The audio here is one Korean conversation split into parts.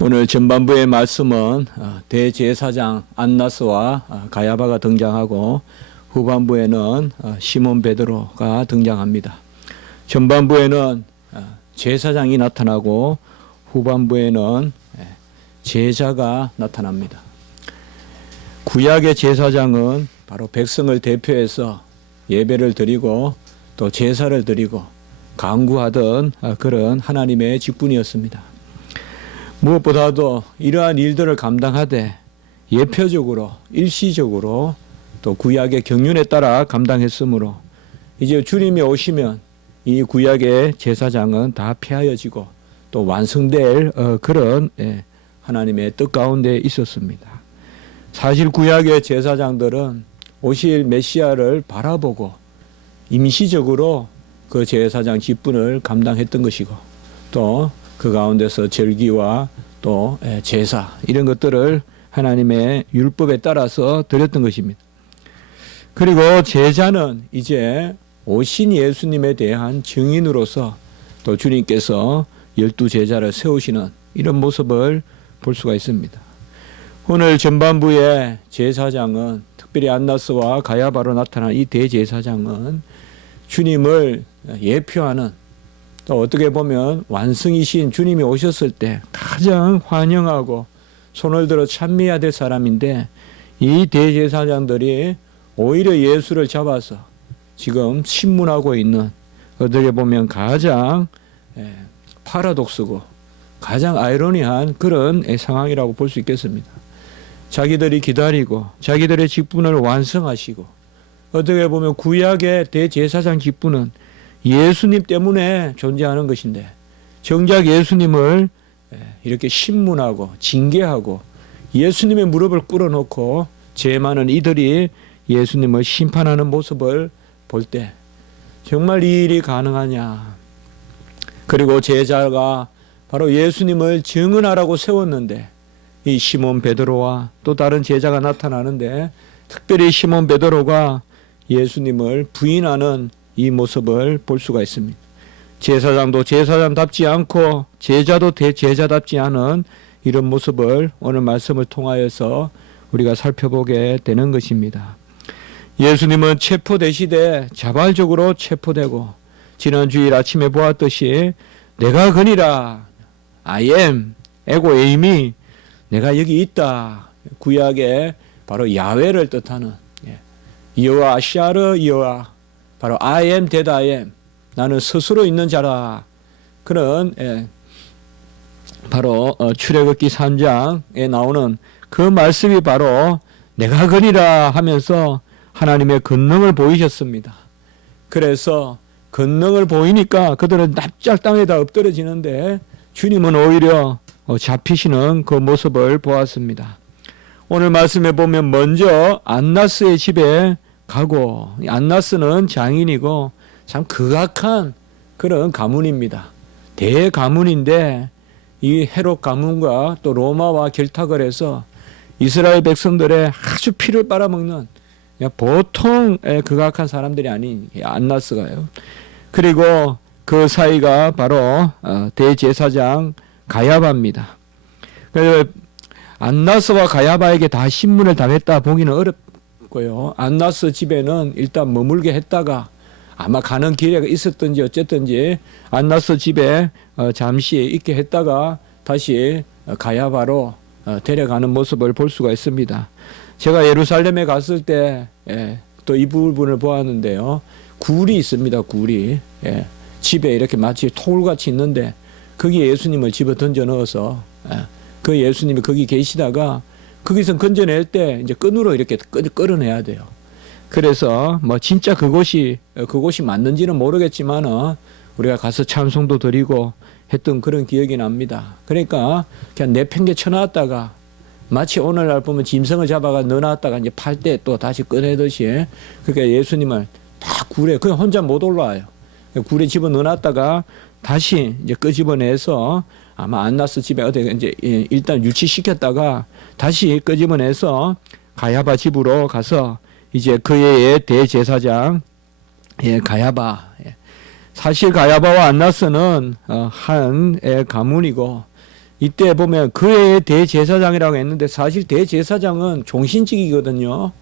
오늘 전반부의 말씀은 대제사장 안나스와 가야바가 등장하고 후반부에는 시몬 베드로가 등장합니다. 전반부에는 제사장이 나타나고 후반부에는 제자가 나타납니다. 구약의 제사장은 바로 백성을 대표해서 예배를 드리고 또 제사를 드리고 간구하던 그런 하나님의 직분이었습니다. 무엇보다도 이러한 일들을 감당하되 예표적으로 일시적으로 또 구약의 경륜에 따라 감당했으므로 이제 주님이 오시면 이 구약의 제사장은 다 폐하여지고 또 완성될 그런 하나님의 뜻 가운데 있었습니다. 사실 구약의 제사장들은 오실 메시아를 바라보고 임시적으로 그 제사장 직분을 감당했던 것이고 또 그 가운데서 절기와 또 제사 이런 것들을 하나님의 율법에 따라서 드렸던 것입니다. 그리고 제자는 이제 오신 예수님에 대한 증인으로서 또 주님께서 12제자를 세우시는 이런 모습을 볼 수가 있습니다. 오늘 전반부의 제사장은 특별히 안나스와 가야바로 나타난 이 대제사장은 주님을 예표하는 또 어떻게 보면 완성이신 주님이 오셨을 때 가장 환영하고 손을 들어 찬미해야 될 사람인데 이 대제사장들이 오히려 예수를 잡아서 지금 신문하고 있는 어떻게 보면 가장 파라독스고 가장 아이러니한 그런 상황이라고 볼 수 있겠습니다. 자기들이 기다리고 자기들의 직분을 완성하시고 어떻게 보면 구약의 대제사장 직분은 예수님 때문에 존재하는 것인데 정작 예수님을 이렇게 신문하고 징계하고 예수님의 무릎을 꿇어놓고 죄 많은 이들이 예수님을 심판하는 모습을 볼 때 정말 이 일이 가능하냐. 그리고 제자가 바로 예수님을 증언하라고 세웠는데 이 시몬 베드로와 또 다른 제자가 나타나는데 특별히 시몬 베드로가 예수님을 부인하는 이 모습을 볼 수가 있습니다. 제사장도 제사장답지 않고 제자도 제자답지 않은 이런 모습을 오늘 말씀을 통하여서 우리가 살펴보게 되는 것입니다. 예수님은 체포되시되 자발적으로 체포되고 지난 주일 아침에 보았듯이 내가 그니라 I am 에고 에임이 내가 여기 있다. 구약의 바로 야훼를 뜻하는 여호와 샤르 여호와 바로 I am that I am 나는 스스로 있는 자라. 그런 바로 출애굽기 3장에 나오는 그 말씀이 바로 내가 거니라 하면서 하나님의 권능을 보이셨습니다. 그래서 권능을 보이니까 그들은 납작 땅에다 엎드러지는데 주님은 오히려 잡히시는 그 모습을 보았습니다. 오늘 말씀에 보면 먼저 안나스의 집에 가고 안나스는 장인이고 참 극악한 그런 가문입니다. 대가문인데 이 헤롯 가문과 또 로마와 결탁을 해서 이스라엘 백성들의 아주 피를 빨아먹는 보통 극악한 사람들이 아닌 안나스가요. 그리고 그 사이가 바로 대제사장 가야바입니다. 그래서 안나스와 가야바에게 다 신문을 당했다 보기는 어렵고요. 안나스 집에는 일단 머물게 했다가 아마 가는 길에 있었든지 어쨌든지 안나스 집에 잠시 있게 했다가 다시 가야바로 데려가는 모습을 볼 수가 있습니다. 제가 예루살렘에 갔을 때 또 이 부분을 보았는데요. 굴이 있습니다. 굴이 집에 이렇게 마치 토굴같이 있는데 거기에 예수님을 집어 던져 넣어서 그 예수님이 거기 계시다가 거기서 건져낼 때 이제 끈으로 이렇게 끌어내야 돼요. 그래서 뭐 진짜 그곳이 맞는지는 모르겠지만 우리가 가서 찬송도 드리고 했던 그런 기억이 납니다. 그러니까 그냥 내팽개 쳐놨다가 마치 오늘날 보면 짐승을 잡아가 넣어놨다가 이제 팔 때 또 다시 꺼내듯이 그러니까 예수님을 다 굴에 그냥 혼자 못 올라와요. 굴에 집어 넣어놨다가 다시 이제 끄집어내서 아마 안나스 집에 어디 이제 일단 유치시켰다가 다시 끄집어내서 가야바 집으로 가서 이제 그의 대제사장 가야바 사실 가야바와 안나스는 한 가문이고 이때 보면 그의 대제사장이라고 했는데 사실 대제사장은 종신직이거든요.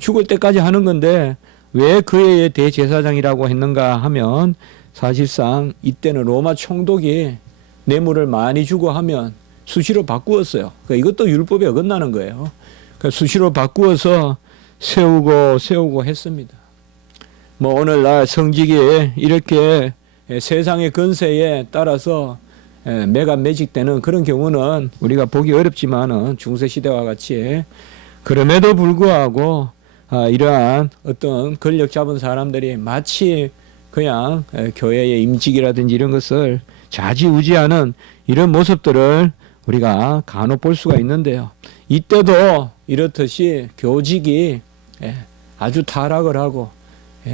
죽을 때까지 하는 건데 왜 그의 대제사장이라고 했는가 하면 사실상 이때는 로마 총독이 뇌물을 많이 주고 하면 수시로 바꾸었어요. 그러니까 이것도 율법에 어긋나는 거예요. 그러니까 수시로 바꾸어서 세우고 했습니다. 뭐 오늘날 성직이 이렇게 세상의 건세에 따라서 매간매직되는 그런 경우는 우리가 보기 어렵지만은 중세시대와 같이 그럼에도 불구하고 이러한 어떤 권력 잡은 사람들이 마치 그냥 교회의 임직이라든지 이런 것을 좌지우지하는 이런 모습들을 우리가 간혹 볼 수가 있는데요. 이때도 이렇듯이 교직이 아주 타락을 하고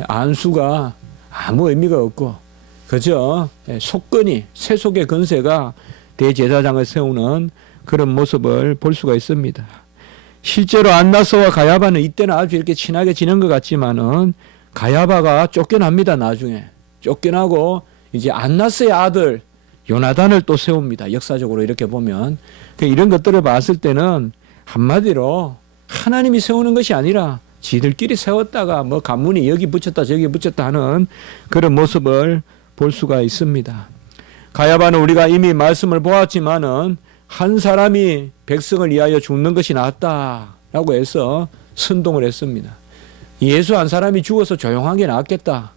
안수가 아무 의미가 없고 그저 속건이 세속의 건세가 대제사장을 세우는 그런 모습을 볼 수가 있습니다. 실제로 안나스와 가야바는 이때는 아주 이렇게 친하게 지낸 것 같지만은 가야바가 쫓겨납니다. 나중에 쫓겨나고 이제 안나스의 아들 요나단을 또 세웁니다. 역사적으로 이렇게 보면 이런 것들을 봤을 때는 한마디로 하나님이 세우는 것이 아니라 지들끼리 세웠다가 뭐 가문이 여기 붙였다 저기 붙였다 하는 그런 모습을 볼 수가 있습니다. 가야바는 우리가 이미 말씀을 보았지만은 한 사람이 백성을 위하여 죽는 것이 낫다라고 해서 선동을 했습니다. 예수 한 사람이 죽어서 조용하게 낫겠다.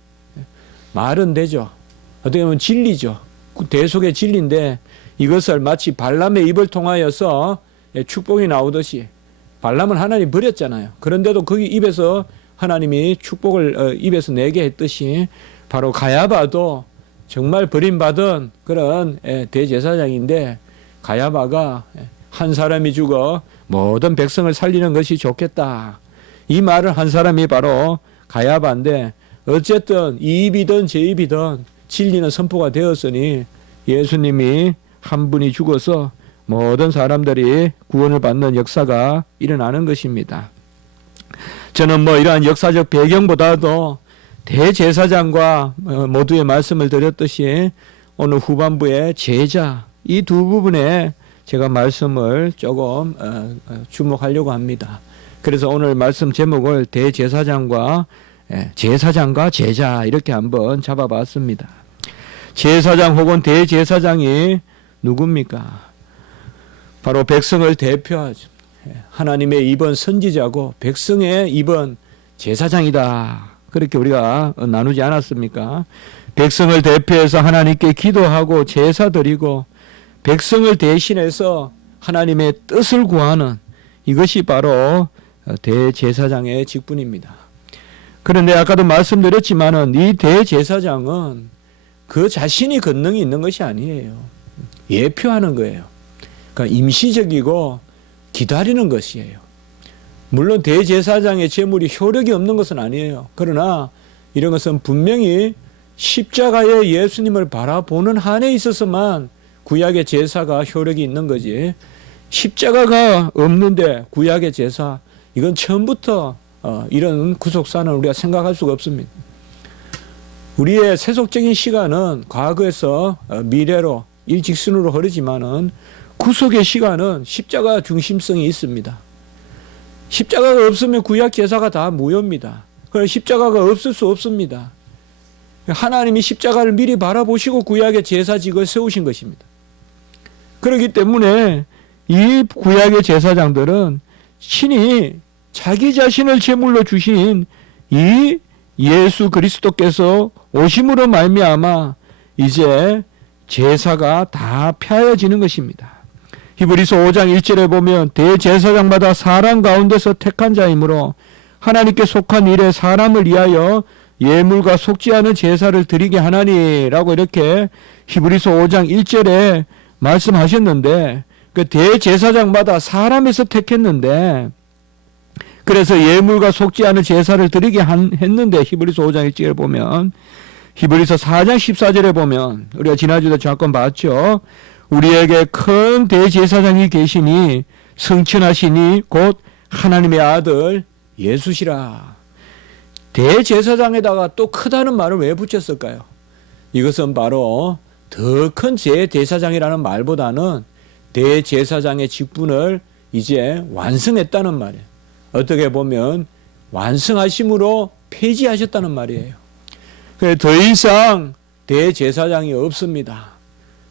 말은 되죠. 어떻게 보면 진리죠. 대속의 진리인데 이것을 마치 발람의 입을 통하여서 축복이 나오듯이 발람은 하나님 버렸잖아요. 그런데도 거기 입에서 하나님이 축복을 입에서 내게 했듯이 바로 가야바도 정말 버림받은 그런 대제사장인데 가야바가 한 사람이 죽어 모든 백성을 살리는 것이 좋겠다. 이 말을 한 사람이 바로 가야바인데 어쨌든 이 입이든 제 입이든 진리는 선포가 되었으니 예수님이 한 분이 죽어서 모든 사람들이 구원을 받는 역사가 일어나는 것입니다. 저는 뭐 이러한 역사적 배경보다도 대제사장과 모두의 말씀을 드렸듯이 오늘 후반부에 제자 이 두 부분에 제가 말씀을 조금 주목하려고 합니다. 그래서 오늘 말씀 제목을 대제사장과 제자 이렇게 한번 잡아봤습니다. 제사장 혹은 대제사장이 누굽니까? 바로 백성을 대표하죠. 하나님의 입은 선지자고 백성의 입은 제사장이다. 그렇게 우리가 나누지 않았습니까? 백성을 대표해서 하나님께 기도하고 제사 드리고 백성을 대신해서 하나님의 뜻을 구하는 이것이 바로 대제사장의 직분입니다. 그런데 아까도 말씀드렸지만은 이 대제사장은 그 자신이 권능이 있는 것이 아니에요. 예표하는 거예요. 그러니까 임시적이고 기다리는 것이에요. 물론 대제사장의 제물이 효력이 없는 것은 아니에요. 그러나 이런 것은 분명히 십자가에 예수님을 바라보는 한에 있어서만 구약의 제사가 효력이 있는 거지. 십자가가 없는데 구약의 제사 이건 처음부터 이런 구속사는 우리가 생각할 수가 없습니다. 우리의 세속적인 시간은 과거에서 미래로 일직선으로 흐르지만은 구속의 시간은 십자가 중심성이 있습니다. 십자가가 없으면 구약 제사가 다 무효입니다. 그럼 십자가가 없을 수 없습니다. 하나님이 십자가를 미리 바라보시고 구약의 제사직을 세우신 것입니다. 그렇기 때문에 이 구약의 제사장들은 친히 자기 자신을 제물로 주신 이 예수 그리스도께서 오심으로 말미암아 이제 제사가 다 펴어지는 것입니다. 히브리서 5장 1절에 보면 대제사장마다 사람 가운데서 택한 자이므로 하나님께 속한 일에 사람을 위하여 예물과 속지 않은 제사를 드리게 하나니라고 이렇게 히브리서 5장 1절에 말씀하셨는데 그 대제사장마다 사람에서 택했는데 그래서 예물과 속지 않은 제사를 드리게 했는데 히브리서 5장 1절에 보면 히브리서 4장 14절에 보면 우리가 지난주에도 잠깐 봤죠. 우리에게 큰 대제사장이 계시니 성천하시니 곧 하나님의 아들 예수시라. 대제사장에다가 또 크다는 말을 왜 붙였을까요? 이것은 바로 더 큰 대제사장이라는 말보다는 대제사장의 직분을 이제 완성했다는 말이에요. 어떻게 보면 완성하심으로 폐지하셨다는 말이에요. 더 이상 대제사장이 없습니다.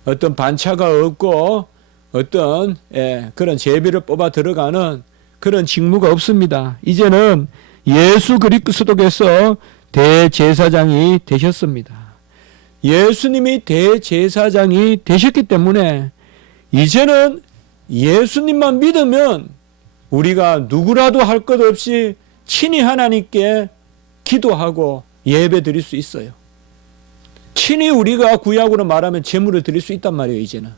어떤 반차가 없고 어떤 그런 제비를 뽑아 들어가는 그런 직무가 없습니다. 이제는 예수 그리스도께서 대제사장이 되셨습니다. 예수님이 대제사장이 되셨기 때문에 이제는 예수님만 믿으면 우리가 누구라도 할 것 없이 친히 하나님께 기도하고 예배 드릴 수 있어요. 친히 우리가 구약으로 말하면 제물을 드릴 수 있단 말이에요. 이제는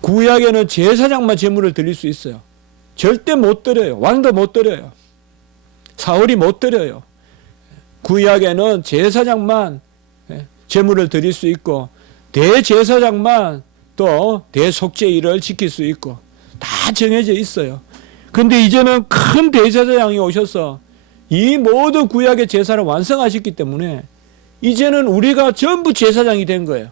구약에는 제사장만 제물을 드릴 수 있어요. 절대 못 드려요. 왕도 못 드려요. 사울이 못 드려요. 구약에는 제사장만 제물을 드릴 수 있고 대제사장만 또 대속죄일을 지킬 수 있고 다 정해져 있어요. 근데 이제는 큰 대제사장이 오셔서 이 모든 구약의 제사를 완성하셨기 때문에 이제는 우리가 전부 제사장이 된 거예요.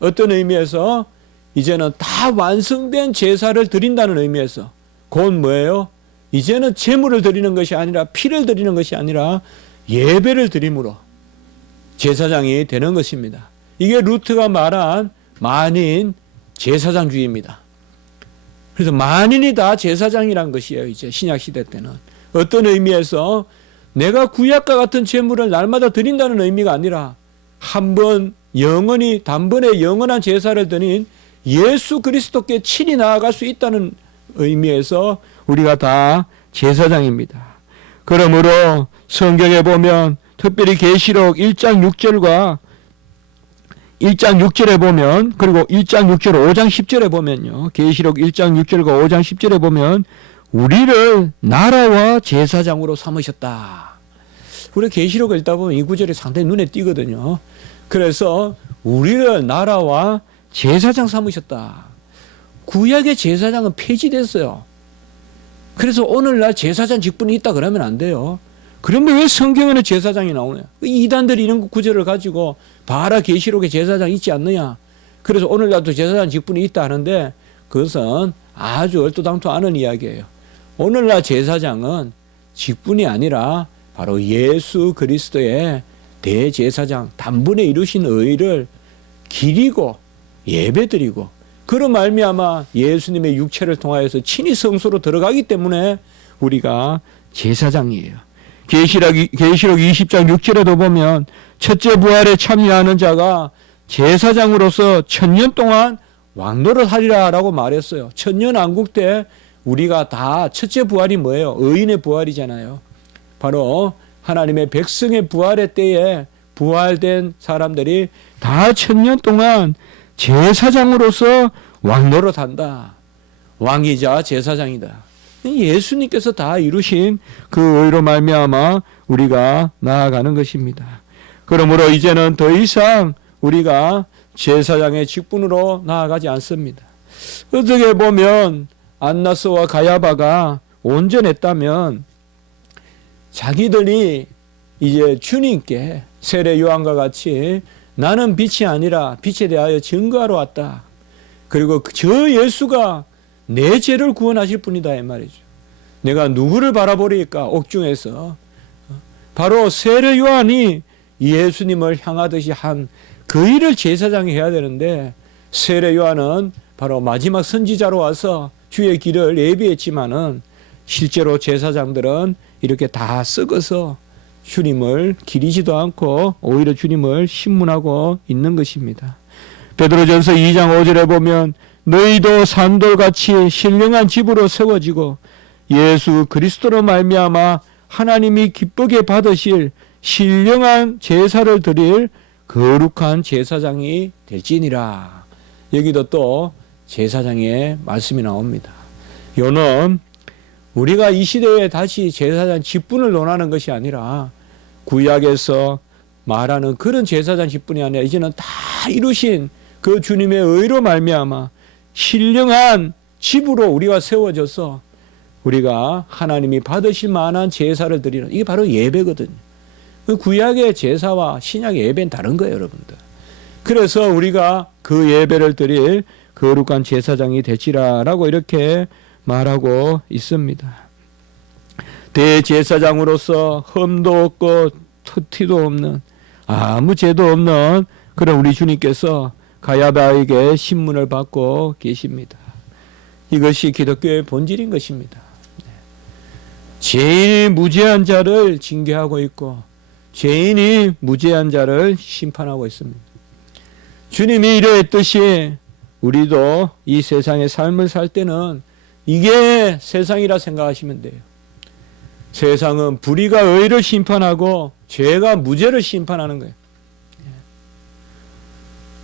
어떤 의미에서 이제는 다 완성된 제사를 드린다는 의미에서 그건 뭐예요? 이제는 제물을 드리는 것이 아니라 피를 드리는 것이 아니라 예배를 드림으로 제사장이 되는 것입니다. 이게 루트가 말한 만인 제사장주의입니다. 그래서 만인이 다 제사장이란 것이에요. 이제 신약시대 때는. 어떤 의미에서 내가 구약과 같은 제물을 날마다 드린다는 의미가 아니라 한 번 영원히 단번에 영원한 제사를 드린 예수 그리스도께 친히 나아갈 수 있다는 의미에서 우리가 다 제사장입니다. 그러므로 성경에 보면 특별히 계시록 1장 6절과 1장 6절에 보면 그리고 1장 6절 5장 10절에 보면요. 계시록 1장 6절과 5장 10절에 보면 우리를 나라와 제사장으로 삼으셨다. 우리 계시록을 읽다 보면 이 구절이 상당히 눈에 띄거든요. 그래서 우리를 나라와 제사장 삼으셨다. 구약의 제사장은 폐지됐어요. 그래서 오늘날 제사장 직분이 있다 그러면 안 돼요. 그러면 왜 성경에는 제사장이 나오냐? 이단들이 이런 구절을 가지고 바라 계시록에 제사장 있지 않느냐? 그래서 오늘날도 제사장 직분이 있다 하는데 그것은 아주 얼토당토 않은 이야기예요. 오늘날 제사장은 직분이 아니라 바로 예수 그리스도의 대제사장 단번에 이루신 의를 기리고 예배드리고 그런 말미암아 예수님의 육체를 통하여서 친히 성소로 들어가기 때문에 우리가 제사장이에요. 계시록 20장 6절에도 보면 첫째 부활에 참여하는 자가 제사장으로서 1000년 동안 왕노릇하리라 라고 말했어요. 천년왕국 때 우리가 다 첫째 부활이 뭐예요? 의인의 부활이잖아요. 바로 하나님의 백성의 부활의 때에 부활된 사람들이 다 1000년 동안 제사장으로서 왕노릇한다. 왕이자 제사장이다. 예수님께서 다 이루신 그 의로 말미암아 우리가 나아가는 것입니다. 그러므로 이제는 더 이상 우리가 제사장의 직분으로 나아가지 않습니다. 어떻게 보면 안나스와 가야바가 온전했다면 자기들이 이제 주님께 세례 요한과 같이 나는 빛이 아니라 빛에 대하여 증거하러 왔다. 그리고 저 예수가 내 죄를 구원하실 분이다 이 말이죠. 내가 누구를 바라보리까? 옥중에서 바로 세례 요한이 예수님을 향하듯이 한 그 일을 제사장이 해야 되는데 세례 요한은 바로 마지막 선지자로 와서 주의 길을 예비했지만은 실제로 제사장들은 이렇게 다 썩어서 주님을 기리지도 않고 오히려 주님을 신문하고 있는 것입니다. 베드로전서 2장 5절에 보면 너희도 산돌같이 신령한 집으로 세워지고 예수 그리스도로 말미암아 하나님이 기쁘게 받으실 신령한 제사를 드릴 거룩한 제사장이 될지니라. 여기도 또 제사장의 말씀이 나옵니다. 이는 우리가 이 시대에 다시 제사장 직분을 논하는 것이 아니라 구약에서 말하는 그런 제사장 직분이 아니라 이제는 다 이루신 그 주님의 의로 말미암아 신령한 집으로 우리가 세워져서 우리가 하나님이 받으실 만한 제사를 드리는 이게 바로 예배거든요. 구약의 제사와 신약의 예배는 다른 거예요, 여러분들. 그래서 우리가 그 예배를 드릴 거룩한 제사장이 되시라라고 이렇게 말하고 있습니다. 대제사장으로서 흠도 없고 터티도 없는 아무 죄도 없는 그런 우리 주님께서 가야바에게 신문을 받고 계십니다. 이것이 기독교의 본질인 것입니다. 죄인이 무죄한 자를 징계하고 있고 죄인이 무죄한 자를 심판하고 있습니다. 주님이 이러했듯이 우리도 이 세상의 삶을 살 때는 이게 세상이라 생각하시면 돼요. 세상은 불의가 의를 심판하고 죄가 무죄를 심판하는 거예요.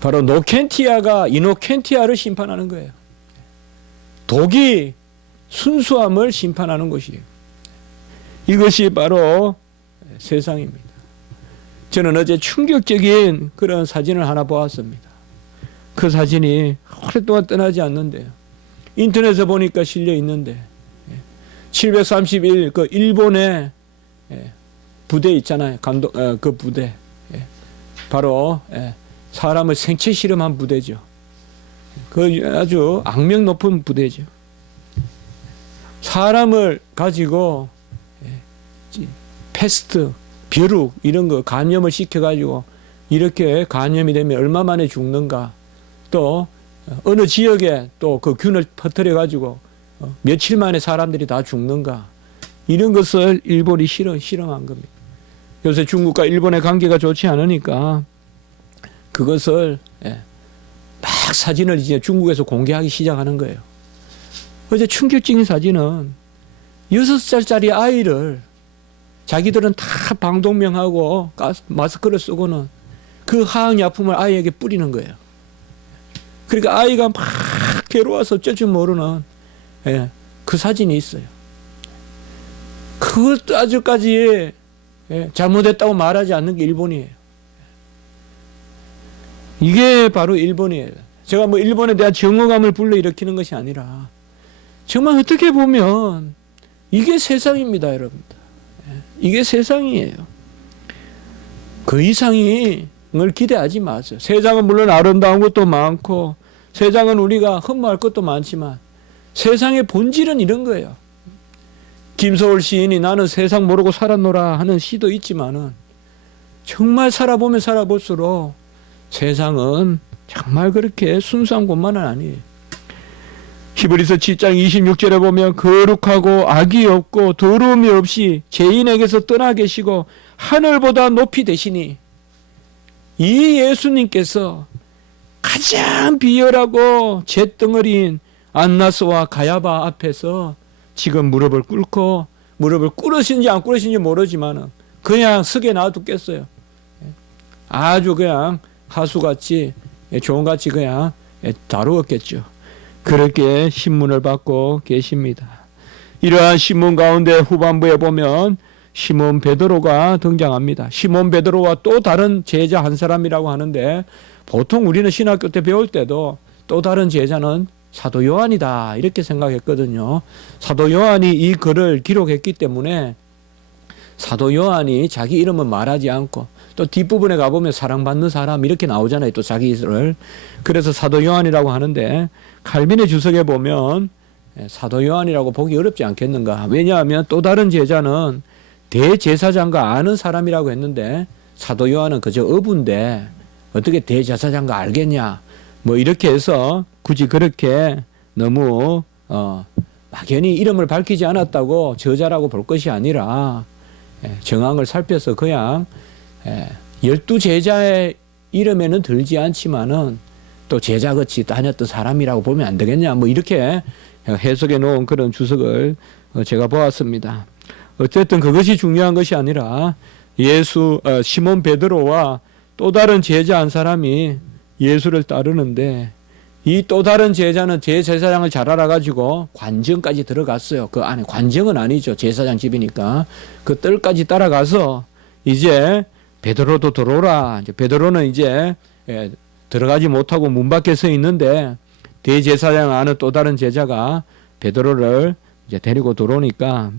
바로 노켄티아가 이노켄티아를 심판하는 거예요. 독이 순수함을 심판하는 것이에요. 이것이 바로 세상입니다. 저는 어제 충격적인 그런 사진을 하나 보았습니다. 그 사진이 오랫동안 떠나지 않는데요. 인터넷에 보니까 실려 있는데 731 그 일본의 부대 있잖아요. 그 부대 바로 사람을 생체 실험한 부대죠. 그 아주 악명 높은 부대죠. 사람을 가지고 패스트, 벼룩 이런 거 감염을 시켜가지고 이렇게 감염이 되면 얼마 만에 죽는가, 또 어느 지역에 또 그 균을 퍼뜨려가지고 며칠 만에 사람들이 다 죽는가, 이런 것을 일본이 실험한 겁니다. 요새 중국과 일본의 관계가 좋지 않으니까 그것을 막 사진을 이제 중국에서 공개하기 시작하는 거예요. 어제 충격적인 사진은 6살짜리 아이를 자기들은 다 방독면하고 마스크를 쓰고는 그 항약품을 아이에게 뿌리는 거예요. 그러니까 아이가 막 괴로워서 어쩔 줄 모르는 그 사진이 있어요. 그것도 아직까지 잘못했다고 말하지 않는 게 일본이에요. 이게 바로 일본이에요. 제가 뭐 일본에 대한 정오감을 불러일으키는 것이 아니라 정말 어떻게 보면 이게 세상입니다, 여러분들. 이게 세상이에요. 그 이상을 기대하지 마세요. 세상은 물론 아름다운 것도 많고 세상은 우리가 흠모할 것도 많지만 세상의 본질은 이런 거예요. 김소월 시인이 나는 세상 모르고 살았노라 하는 시도 있지만은 정말 살아보면 살아볼수록 세상은 정말 그렇게 순수한 곳만은 아니에요. 히브리서 7장 26절에 보면 거룩하고 악이 없고 더러움이 없이 죄인에게서 떠나 계시고 하늘보다 높이 되시니, 이 예수님께서 가장 비열하고 잿덩어리인 안나스와 가야바 앞에서 지금 무릎을 꿇고, 무릎을 꿇으신지 안 꿇으신지 모르지만 그냥 석에 놔두겠어요. 아주 그냥 하수같이 종같이 그냥 다루었겠죠. 그렇게 신문을 받고 계십니다. 이러한 신문 가운데 후반부에 보면 시몬 베드로가 등장합니다. 시몬 베드로와 또 다른 제자 한 사람이라고 하는데, 보통 우리는 신학교 때 배울 때도 또 다른 제자는 사도 요한이다 이렇게 생각했거든요. 사도 요한이 이 글을 기록했기 때문에 사도 요한이 자기 이름은 말하지 않고, 또 뒷부분에 가보면 사랑받는 사람 이렇게 나오잖아요. 또 자기 이름을. 그래서 사도 요한이라고 하는데, 칼빈의 주석에 보면 사도 요한이라고 보기 어렵지 않겠는가. 왜냐하면 또 다른 제자는 대제사장과 아는 사람이라고 했는데 사도 요한은 그저 어부인데 어떻게 대제사장과 알겠냐, 뭐 이렇게 해서 굳이 그렇게 너무 막연히 이름을 밝히지 않았다고 저자라고 볼 것이 아니라 정황을 살펴서 그냥 12제자의 이름에는 들지 않지만은 또 제자같이 다녔던 사람이라고 보면 안 되겠냐, 뭐 이렇게 해석해 놓은 그런 주석을 제가 보았습니다. 어쨌든 그것이 중요한 것이 아니라 시몬 베드로와 또 다른 제자 한 사람이 예수를 따르는데, 이 또 다른 제자는 제사장을 잘 알아가지고 관정까지 들어갔어요. 그 안에, 관정은 아니죠, 제사장 집이니까. 그 뜰까지 따라가서 이제 베드로도 들어오라. 이제 베드로는 이제 들어가지 못하고 문 밖에 서 있는데, 대제사장 아는 또 다른 제자가 베드로를 이제 데리고 들어오니까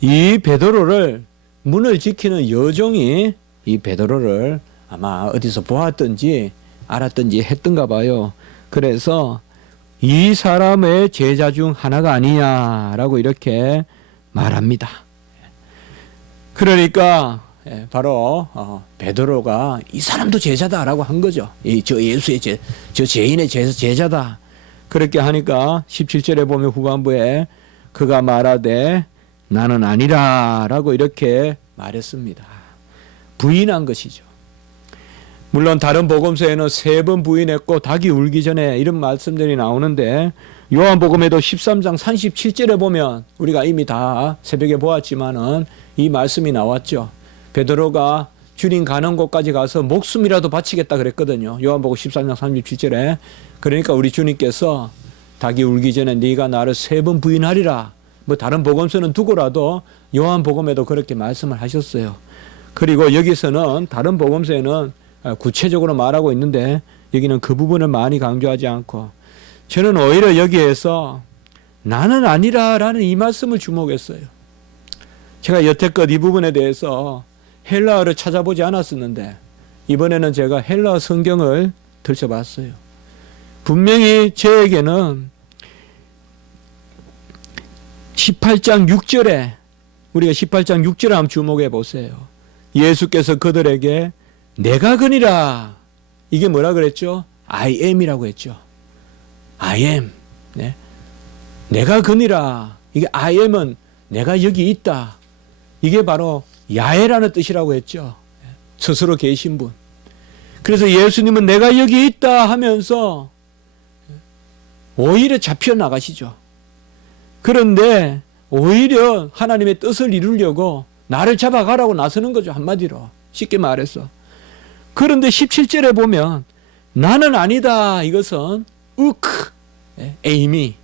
이 베드로를, 문을 지키는 여종이 이 베드로를 아마 어디서 보았든지 알았든지 했던가 봐요. 그래서 이 사람의 제자 중 하나가 아니냐라고 이렇게 말합니다. 그러니까 바로 베드로가 이 사람도 제자다라고 한 거죠. 저 예수의 저 죄인의 제자다. 그렇게 하니까 17절에 보면 후반부에 그가 말하되 나는 아니라라고 이렇게 말했습니다. 부인한 것이죠. 물론 다른 복음서에는 3번 부인했고 닭이 울기 전에 이런 말씀들이 나오는데 요한복음에도 13장 37절에 보면 우리가 이미 다 새벽에 보았지만은 이 말씀이 나왔죠. 베드로가 주님 가는 곳까지 가서 목숨이라도 바치겠다 그랬거든요. 요한복음 13장 37절에. 그러니까 우리 주님께서 닭이 울기 전에 네가 나를 3번 부인하리라. 뭐 다른 복음서는 두고라도 요한복음에도 그렇게 말씀을 하셨어요. 그리고 여기서는 다른 복음서에는 구체적으로 말하고 있는데 여기는 그 부분을 많이 강조하지 않고 저는 오히려 여기에서 나는 아니라라는 이 말씀을 주목했어요. 제가 여태껏 이 부분에 대해서 헬라어를 찾아보지 않았었는데 이번에는 제가 헬라어 성경을 들춰봤어요. 분명히 저에게는 18장 6절에 우리가 18장 6절에 한번 주목해 보세요. 예수께서 그들에게 내가 그니라. 이게 뭐라 그랬죠? I am이라고 했죠. I am. 네. 내가 그니라. 이게 I am은 내가 여기 있다. 이게 바로 야훼라는 뜻이라고 했죠. 스스로 계신 분. 그래서 예수님은 내가 여기 있다 하면서 오히려 잡혀 나가시죠. 그런데 오히려 하나님의 뜻을 이루려고 나를 잡아가라고 나서는 거죠. 한마디로. 쉽게 말해서. 그런데 17절에 보면 나는 아니다. 이것은 우크, 에이미,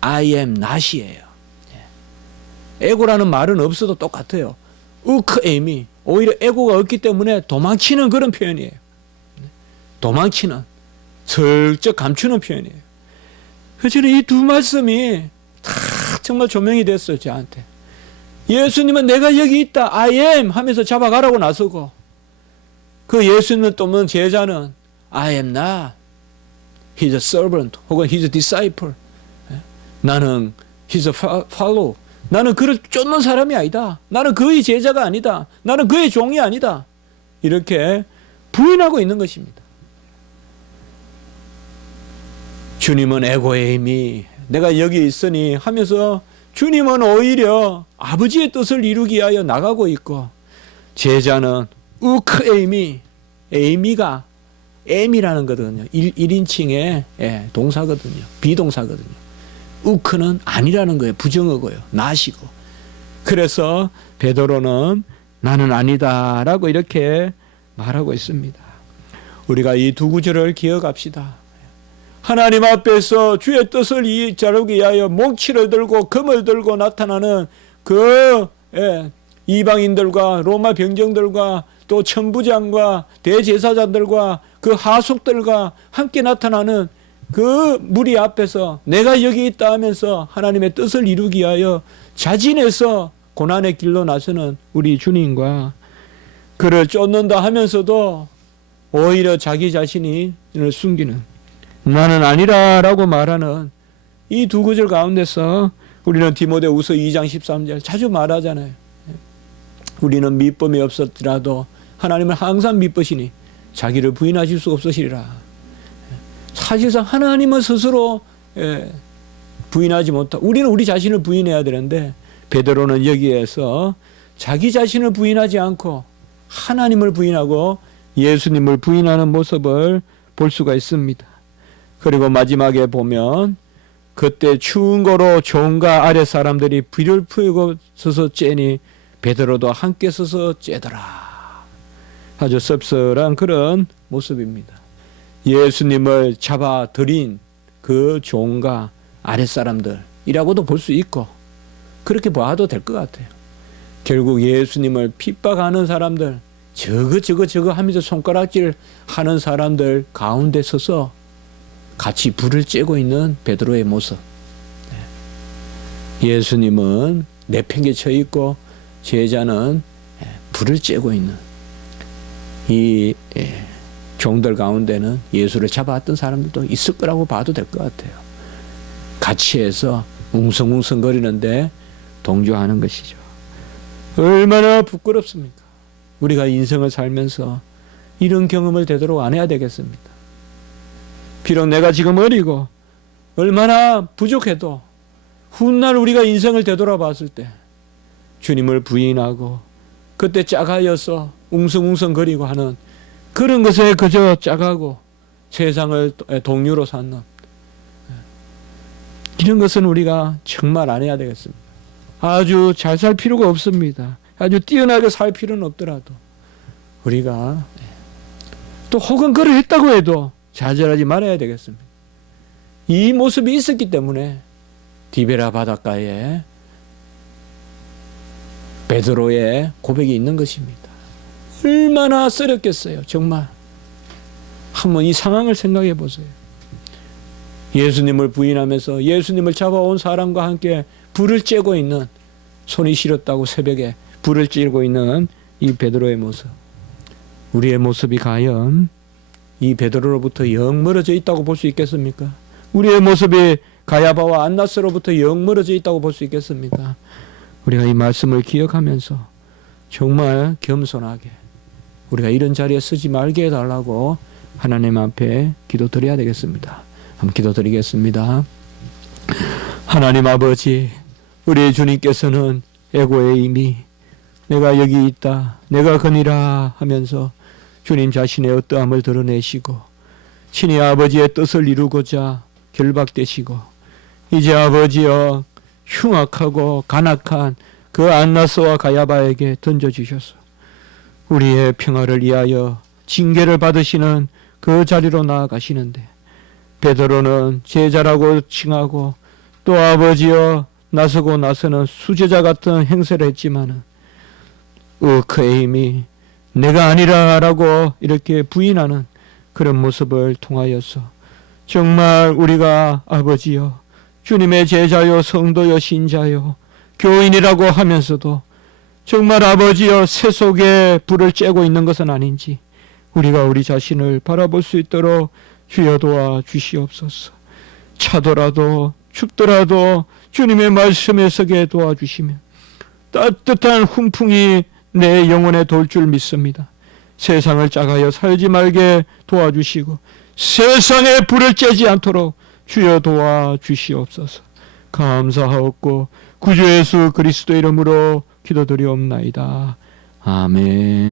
I am not이에요. 에고라는 말은 없어도 똑같아요. 우크, 에이미. 오히려 에고가 없기 때문에 도망치는 그런 표현이에요. 도망치는, 슬쩍 감추는 표현이에요. 그래서 저는 이 두 말씀이 다 정말 조명이 됐어요. 저한테. 예수님은 내가 여기 있다. I am 하면서 잡아가라고 나서고 그 예수님을 돕는 제자는 I am not. He's a servant 혹은 He's a disciple. 나는 He's a follow. 나는 그를 쫓는 사람이 아니다. 나는 그의 제자가 아니다. 나는 그의 종이 아니다. 이렇게 부인하고 있는 것입니다. 주님은 에고의 힘이 내가 여기 있으니 하면서 주님은 오히려 아버지의 뜻을 이루기 위하여 나가고 있고 제자는 우크에이미, 에이미가 M이라는 거거든요. 1인칭의 동사거든요. 비동사거든요. 우크는 아니라는 거예요. 부정어고요. 나시고. 그래서 베드로는 나는 아니다라고 이렇게 말하고 있습니다. 우리가 이 두 구절을 기억합시다. 하나님 앞에서 주의 뜻을 이루기 위하여 몽치를 들고 금을 들고 나타나는 그 이방인들과 로마 병정들과 또 천부장과 대제사장들과 그 하속들과 함께 나타나는 그 무리 앞에서 내가 여기 있다 하면서 하나님의 뜻을 이루기 위하여 자진해서 고난의 길로 나서는 우리 주님과 그를 쫓는다 하면서도 오히려 자기 자신을 숨기는 나는 아니라라고 말하는 이 두 구절 가운데서 우리는 디모데후서 2장 13절 자주 말하잖아요. 우리는 믿음이 없었더라도 하나님을 항상 믿으시니 자기를 부인하실 수 없으시리라. 사실상 하나님은 스스로 부인하지 못하고 우리는 우리 자신을 부인해야 되는데 베드로는 여기에서 자기 자신을 부인하지 않고 하나님을 부인하고 예수님을 부인하는 모습을 볼 수가 있습니다. 그리고 마지막에 보면 그때 추운 거로 종과 아랫 사람들이 비를 풀고 서서 쬐니 베드로도 함께 서서 쬐더라. 아주 씁쓸한 그런 모습입니다. 예수님을 잡아들인 그 종과 아랫사람들이라고도 볼 수 있고 그렇게 봐도 될 것 같아요. 결국 예수님을 핍박하는 사람들 저거 하면서 손가락질 하는 사람들 가운데 서서 같이 불을 쬐고 있는 베드로의 모습. 예수님은 내팽개쳐 있고 제자는 불을 쬐고 있는 이 종들 가운데는 예수를 잡아왔던 사람들도 있을 거라고 봐도 될 것 같아요. 같이 해서 웅성웅성거리는데 동조하는 것이죠. 얼마나 부끄럽습니까? 우리가 인생을 살면서 이런 경험을 되도록 안 해야 되겠습니다. 비록 내가 지금 어리고 얼마나 부족해도 훗날 우리가 인생을 되돌아봤을 때 주님을 부인하고 그때 짝하여서 웅성웅성거리고 하는 그런 것에 그저 짝하고 세상을 동료로 삼는 이런 것은 우리가 정말 안 해야 되겠습니다. 아주 잘 살 필요가 없습니다. 아주 뛰어나게 살 필요는 없더라도 우리가 또 혹은 그를 했다고 해도 좌절하지 말아야 되겠습니다. 이 모습이 있었기 때문에 디베라 바닷가에 베드로의 고백이 있는 것입니다. 얼마나 쓰렸겠어요. 정말 한번 이 상황을 생각해 보세요. 예수님을 부인하면서 예수님을 잡아온 사람과 함께 불을 쬐고 있는, 손이 시렸다고 새벽에 불을 쬐고 있는 이 베드로의 모습. 우리의 모습이 과연 이 베드로로부터 영 멀어져 있다고 볼 수 있겠습니까? 우리의 모습이 가야바와 안나스로부터 영 멀어져 있다고 볼 수 있겠습니까? 우리가 이 말씀을 기억하면서 정말 겸손하게 우리가 이런 자리에 서지 말게 해달라고 하나님 앞에 기도드려야 되겠습니다. 한번 기도드리겠습니다. 하나님 아버지, 우리 주님께서는 에고의 힘이 내가 여기 있다, 내가 거니라 하면서 주님 자신의 어떠함을 드러내시고 친히 아버지의 뜻을 이루고자 결박되시고 이제 아버지여 흉악하고 간악한 그 안나스와 가야바에게 던져주셔서 우리의 평화를 위하여 징계를 받으시는 그 자리로 나아가시는데 베드로는 제자라고 칭하고 또 아버지여 나서고 나서는 수제자 같은 행세를 했지만은 그의 힘이 내가 아니라라고 이렇게 부인하는 그런 모습을 통하여서 정말 우리가 아버지여 주님의 제자요 성도요 신자요 교인이라고 하면서도 정말 아버지여 새 속에 불을 쬐고 있는 것은 아닌지 우리가 우리 자신을 바라볼 수 있도록 주여 도와 주시옵소서. 차더라도 춥더라도 주님의 말씀에 서게 도와주시면 따뜻한 훈풍이 내 영혼에 돌 줄 믿습니다. 세상을 짜가여 살지 말게 도와주시고 세상에 불을 쬐지 않도록 주여 도와주시옵소서. 감사하옵고 구주 예수 그리스도 이름으로 기도드리옵나이다. 아멘.